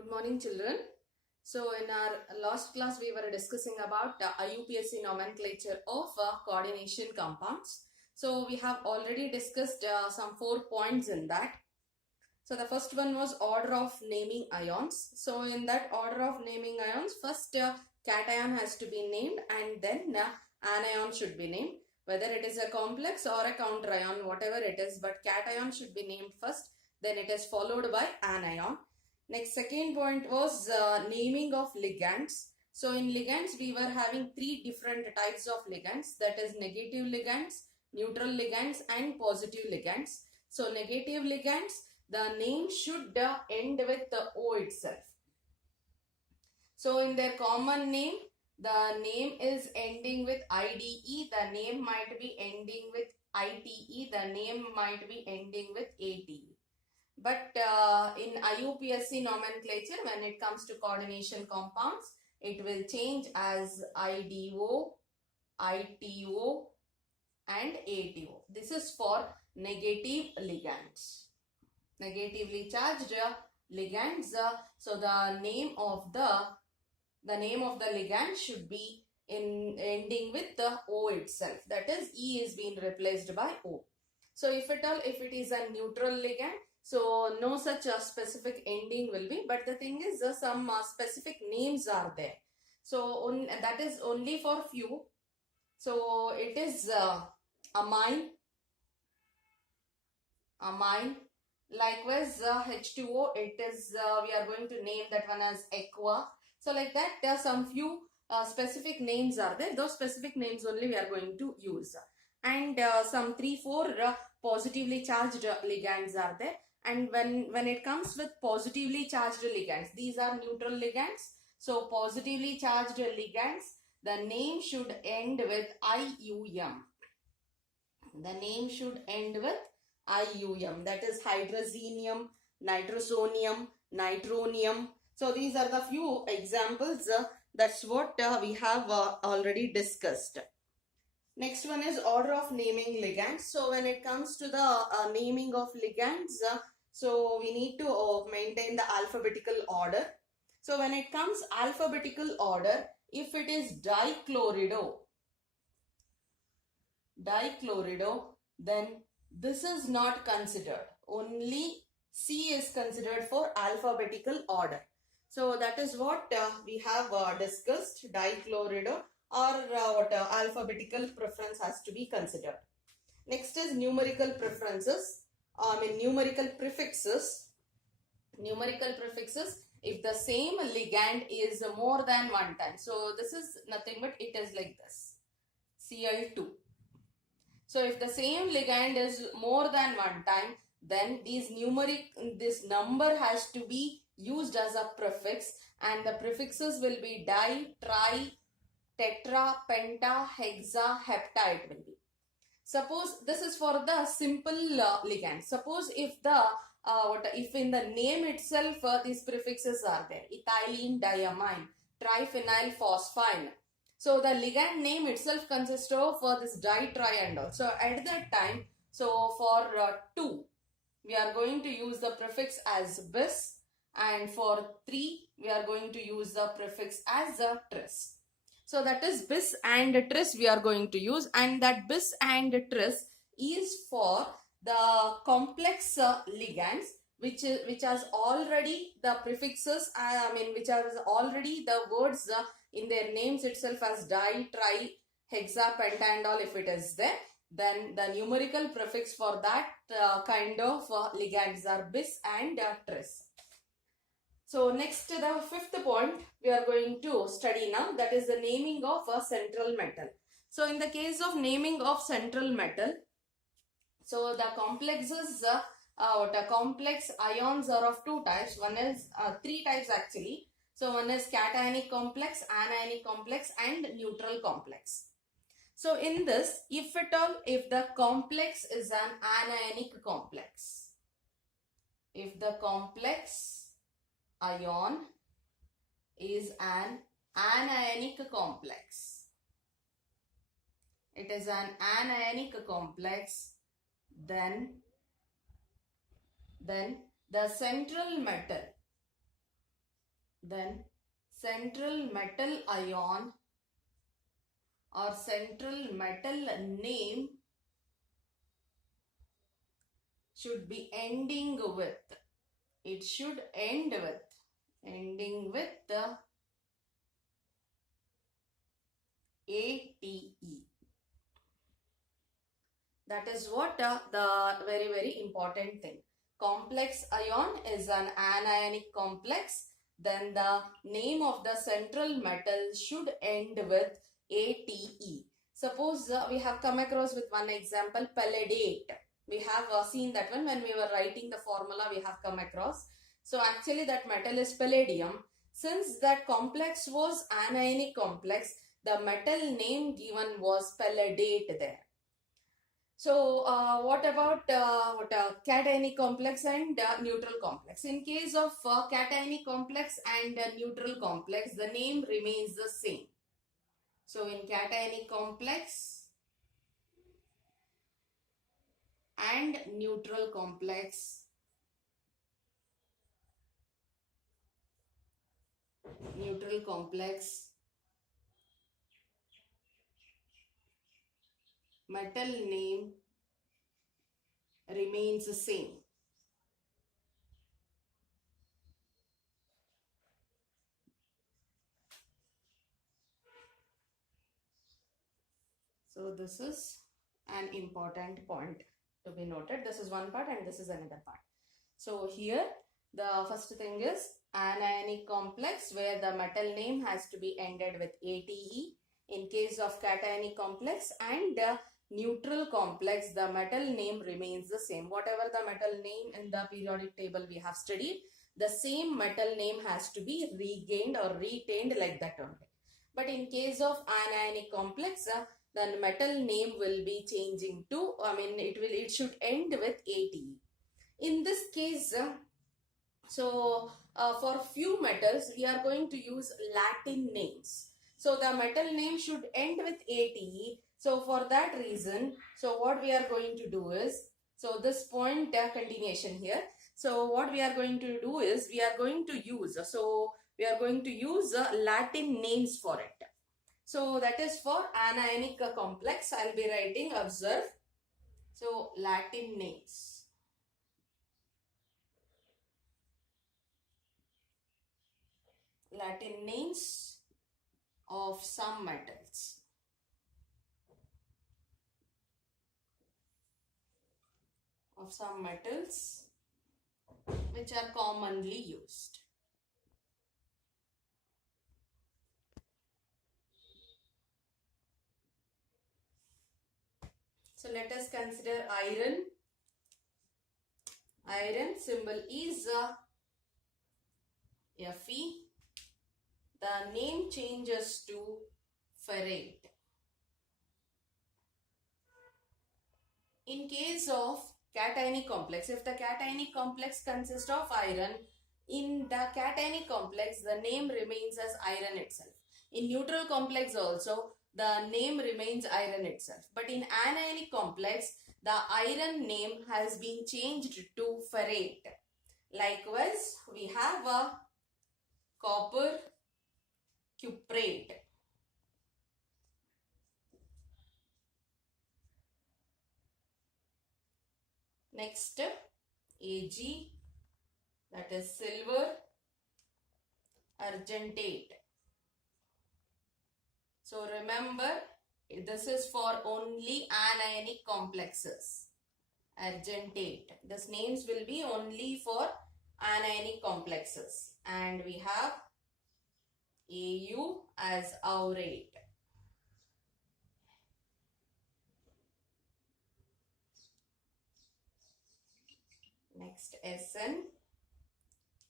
Good morning, children. So, in our last class, we were discussing about IUPAC nomenclature of coordination compounds. So, we have already discussed some 4 points in that. So, the first one was order of naming ions. So, in that order of naming ions, first cation has to be named and then anion should be named. Whether it is a complex or a counter ion, whatever it is, but cation should be named first, then it is followed by anion. Next, second point was naming of ligands. So in ligands, we were having 3 different types of ligands, that is negative ligands, neutral ligands and positive ligands. So negative ligands, the name should end with the O itself. So in their common name, the name is ending with IDE, the name might be ending with ITE, the name might be ending with ATE. But in IUPAC nomenclature, when it comes to coordination compounds, it will change as IDO, ITO and ATO. This is for negative ligands. Negatively charged ligands. So the name of the ligand should be ending with the O itself. That is, E is being replaced by O. So if it is a neutral ligand, so no such specific ending will be, but the thing is some specific names are there. So that is only for few. So it is amine. Likewise H2O, it is we are going to name that one as aqua. So like that, there are some few specific names are there. Those specific names only we are going to use. And some 3-4 positively charged ligands are there. And when it comes with positively charged ligands, these are neutral ligands. So positively charged ligands, the name should end with IUM. The name should end with IUM. That is hydrazinium, nitrosonium, nitronium. So these are the few examples. That's what we have already discussed. Next one is order of naming ligands. So when it comes to the naming of ligands, so we need to maintain the alphabetical order. So when it comes alphabetical order, if it is dichlorido, then this is not considered. Only C is considered for alphabetical order. So that is what we have discussed, dichlorido, or what alphabetical preference has to be considered. Next is numerical preferences. Numerical prefixes. Numerical prefixes, if the same ligand is more than one time. So this is nothing but it is like this, Cl2. So if the same ligand is more than one time, then this number has to be used as a prefix, and the prefixes will be di, tri, tetra, penta, hexa, hepta it will be. Suppose this is for the simple ligand. Suppose if if in the name itself these prefixes are there, ethylene diamine, triphenyl phosphine. So the ligand name itself consists of this di, tri and all. So at that time, so for 2, we are going to use the prefix as bis, and for 3, we are going to use the prefix as tris. So that is bis and tris we are going to use, and that bis and tris is for the complex ligands which has already the prefixes, which has already the words in their names itself as di, tri, hexa, penta and all. If it is there, then the numerical prefix for that kind of ligands are bis and tris. So next, the 5th point we are going to study now, that is the naming of a central metal. So in the case of naming of central metal, so the complexes, the complex ions are of 2 types. One is 3 types actually. So one is cationic complex, anionic complex and neutral complex. So in this, if the complex is an anionic complex, if the complex ion is an anionic complex, it is an anionic complex, then the central metal then central metal ion or central metal name should be ending with, it should end with, ending with the ATE. That is what the very important thing. Complex ion is an anionic complex. Then the name of the central metal should end with ATE. Suppose we have come across with one example, palladiate. We have seen that one when we were writing the formula, we have come across. So actually that metal is palladium. Since that complex was anionic complex, the metal name given was palladate there. So what about cationic complex and neutral complex? In case of cationic complex and neutral complex, the name remains the same. So in cationic complex and neutral complex, metal name remains the same. So this is an important point to be noted. This is one part and this is another part. So here the first thing is anionic complex where the metal name has to be ended with ATE. In case of cationic complex and neutral complex, the metal name remains the same. Whatever the metal name in the periodic table we have studied, the same metal name has to be regained or retained like that only. But in case of anionic complex, the metal name will be changing to, it should end with ATE. In this case, for few metals, we are going to use Latin names. So the metal name should end with ATE. So for that reason, so what we are going to do is, so this point continuation here. So what we are going to do is, we are going to use Latin names for it. So that is for anionic complex. I'll be writing, observe. So Latin names. Latin names of some metals. Of some metals which are commonly used. So let us consider iron. Iron symbol is Fe. The name changes to ferrate. In case of cationic complex, if the cationic complex consists of iron, in the cationic complex, the name remains as iron itself. In neutral complex also, the name remains iron itself. But in anionic complex, the iron name has been changed to ferrate. Likewise, we have a copper cuprate. Next, Ag, that is silver argentate. So remember, this is for only anionic complexes. Argentate. These names will be only for anionic complexes. And we have Au as aurate. Next, Sn,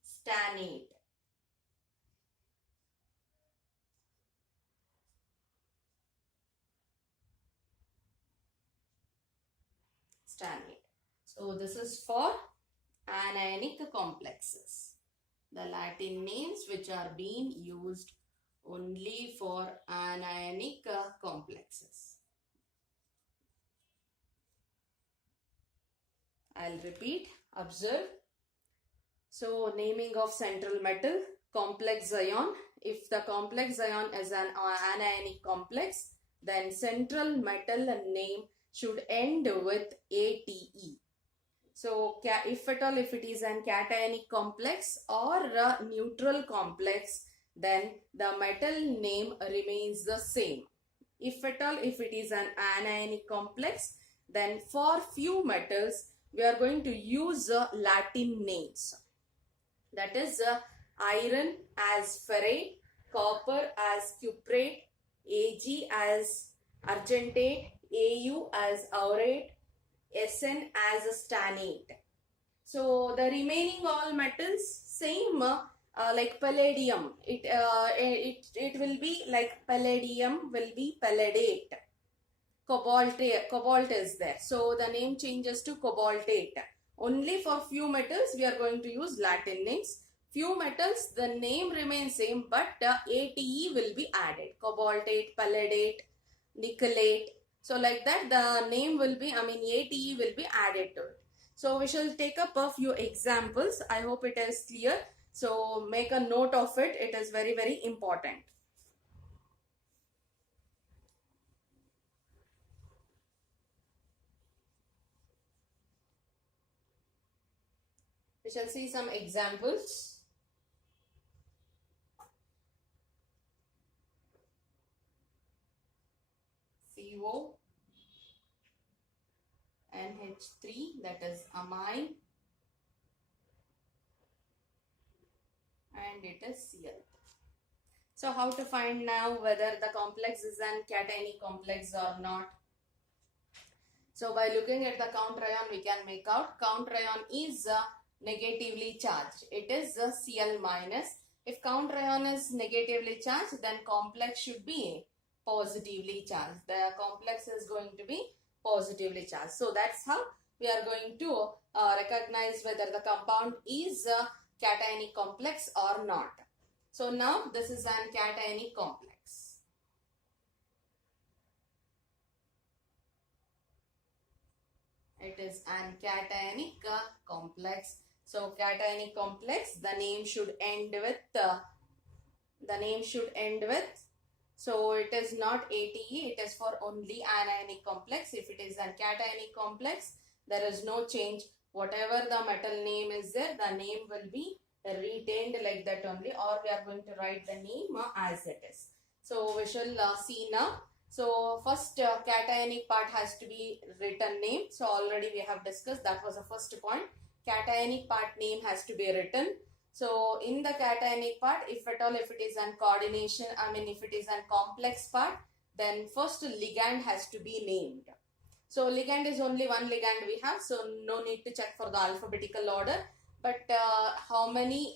stannate. Stannate. So this is for anionic complexes. The Latin names which are being used only for anionic complexes. I'll repeat, observe. So naming of central metal, complex ion. If the complex ion is an anionic complex, then central metal name should end with ATE. So if at all if it is an cationic complex or a neutral complex, then the metal name remains the same. If at all if it is an anionic complex, then for few metals we are going to use Latin names. That is iron as ferrate, copper as cuprate, Ag as argentate, Au as aurate, Sn as a stannate. So the remaining all metals same like palladium. It will be like palladium will be palladate. Cobalt is there. So the name changes to cobaltate. Only for few metals we are going to use Latin names. Few metals the name remains same, but ATE will be added. Cobaltate, palladate, nickelate. So like that the name will be, ATE will be added to it. So we shall take up a few examples. I hope it is clear. So make a note of it. It is very, very important. We shall see some examples. CO, NH3, that is amine, and it is Cl. So how to find now whether the complex is an cationic complex or not? So by looking at the counter ion we can make out counter ion is negatively charged. It is Cl minus. If counter ion is negatively charged, then complex should be positively charged. The complex is going to be positively charged. So that's how we are going to recognize whether the compound is a cationic complex or not. So now this is an cationic complex. It is an cationic complex. So cationic complex, the name should end with so it is not ATE, it is for only anionic complex. If it is a cationic complex, there is no change. Whatever the metal name is there, the name will be retained like that only, or we are going to write the name as it is. So we shall see now. So first cationic part has to be written name. So already we have discussed, that was the first point. Cationic part name has to be written. So in the cationic part, if at all if it is an coordination, if it is an complex part, then first ligand has to be named. So ligand is only one ligand we have, so no need to check for the alphabetical order. But how many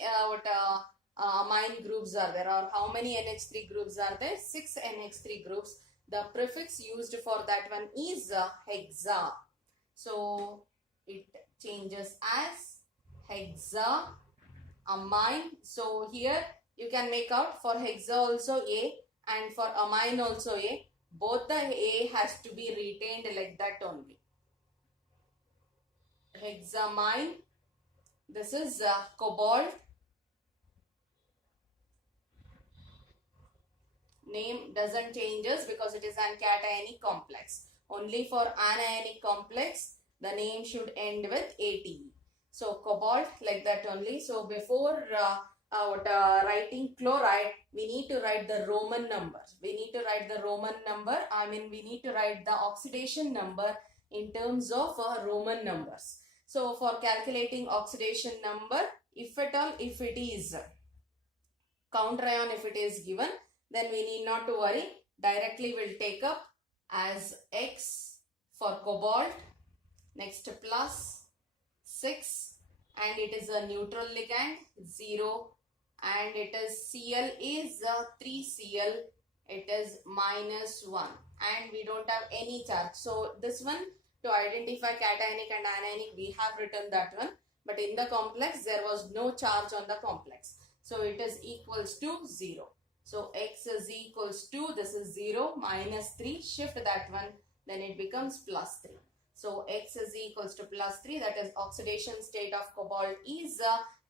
amine groups are there, or how many NH3 groups are there? 6 NH3 groups. The prefix used for that one is hexa. So it changes as hexa amine. So here you can make out for hexa also A and for amine also A. Both the A has to be retained like that only. Hexamine. This is cobalt. Name doesn't changes because it is an cationic complex. Only for anionic complex, the name should end with ATE. So cobalt like that only. So before writing chloride, we need to write the Roman number. We need to write the Roman number. We need to write the oxidation number in terms of Roman numbers. So for calculating oxidation number, if at all, if it is counter ion, if it is given, then we need not to worry. Directly we'll take up as X for cobalt. Next plus 6, and it is a neutral ligand 0, and it is Cl is 3Cl, it is -1, and we don't have any charge. So this one, to identify cationic and anionic, we have written that one, but in the complex there was no charge on the complex, so it is equals to 0. So X is equals to, this is 0, -3, shift that one, then it becomes +3. So X is equals to +3, that is oxidation state of cobalt is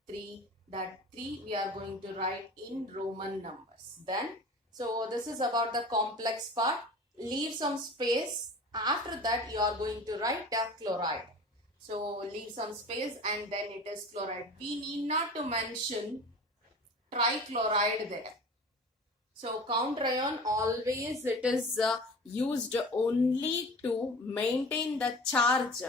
3. that 3 we are going to write in Roman numbers. Then, so this is about the complex part. Leave some space. After that, you are going to write a chloride. So leave some space and then it is chloride. We need not to mention trichloride there. So count ion always it is used only to maintain the charge,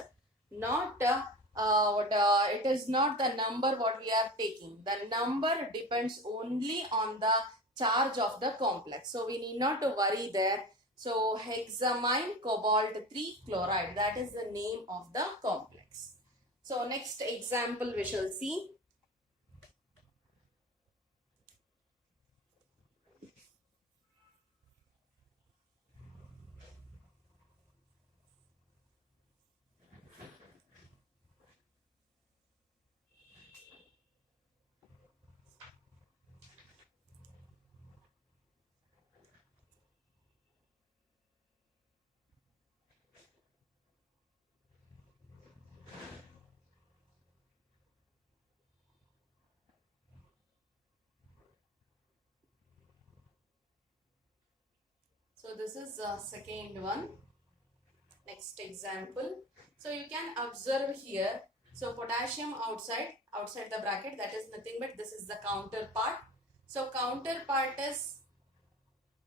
not it is not the number what we are taking. The number depends only on the charge of the complex. So we need not to worry there. So hexamine cobalt 3 chloride, that is the name of the complex. So next example we shall see. So this is the second one. Next example. So you can observe here. So potassium outside the bracket, that is nothing but this is the counterpart. So counterpart is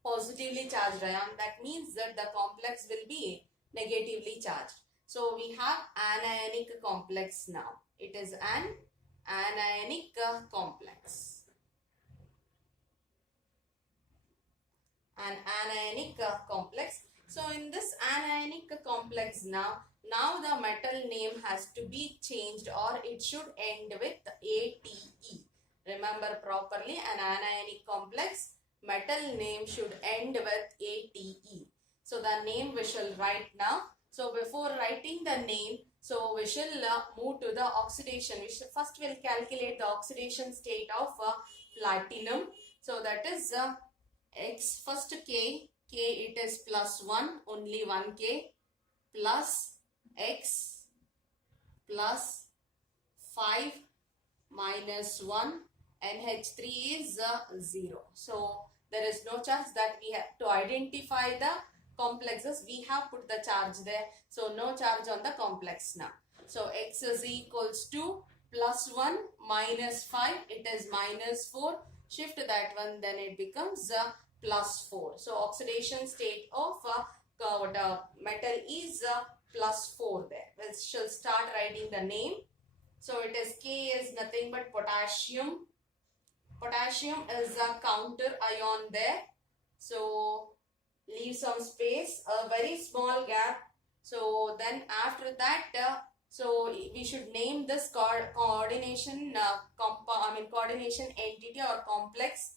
positively charged ion. That means that the complex will be negatively charged. So we have anionic complex now. It is an anionic complex. An anionic complex. So in this anionic complex now the metal name has to be changed, or it should end with ATE. Remember properly, an anionic complex metal name should end with ATE. So the name we shall write now. So before writing the name, so we shall move to the oxidation. First we'll calculate the oxidation state of platinum. So that is X, first K it is plus 1, only 1 K, plus X plus 5 minus 1, NH3 is 0. So there is no charge. That we have to identify the complexes. We have put the charge there. So no charge on the complex now. So X is equals to plus 1 minus 5. It is minus 4. Shift that one, then it becomes plus 4. So oxidation state of metal is plus 4 there. We shall start writing the name. So it is K is nothing but potassium. Potassium is a counter ion there. So leave some space, a very small gap. So then after that, so we should name this coordination coordination entity or complex.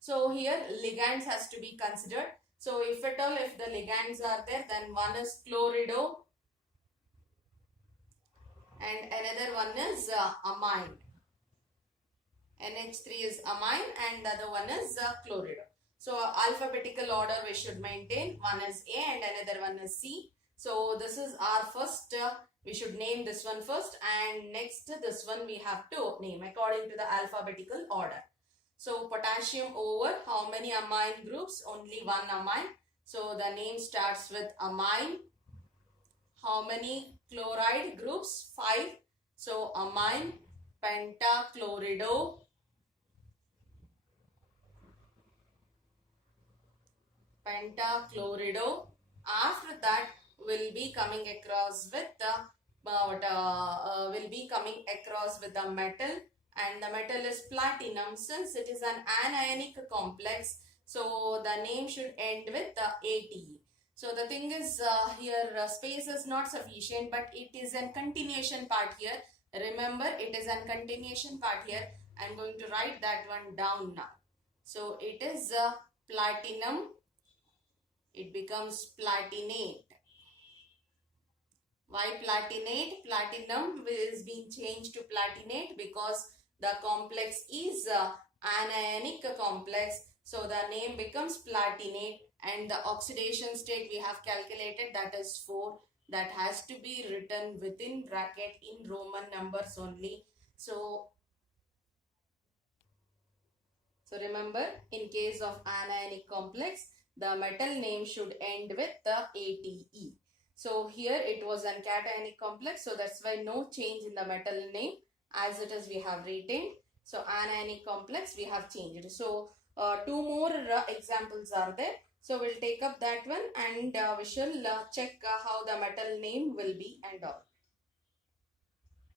So here ligands has to be considered. So if at all, if the ligands are there, then one is chlorido and another one is amine. NH3 is amine and the other one is chlorido. So alphabetical order we should maintain. One is A and another one is C. So this is our first, we should name this one first, and next this one we have to name according to the alphabetical order. So potassium over how many amine groups? Only one amine. So the name starts with amine. How many chloride groups? 5. So amine, pentachlorido, pentachlorido. After that will be coming across with the metal, and the metal is platinum. Since it is an anionic complex, so the name should end with ATE. So the thing is here space is not sufficient, but it is a continuation part here. Remember, it is a continuation part here. I am going to write that one down now. So it is platinum. It becomes platinate. Why platinate? Platinum is being changed to platinate because the complex is anionic complex. So the name becomes platinate, and the oxidation state we have calculated, that is 4. That has to be written within bracket in Roman numbers only. So So remember, in case of anionic complex, the metal name should end with the ATE. So here it was an cationic complex, so that's why no change in the metal name. As it is, we have retained. So anionic complex, we have changed. So two more examples are there. So we'll take up that one, and we shall check how the metal name will be and all.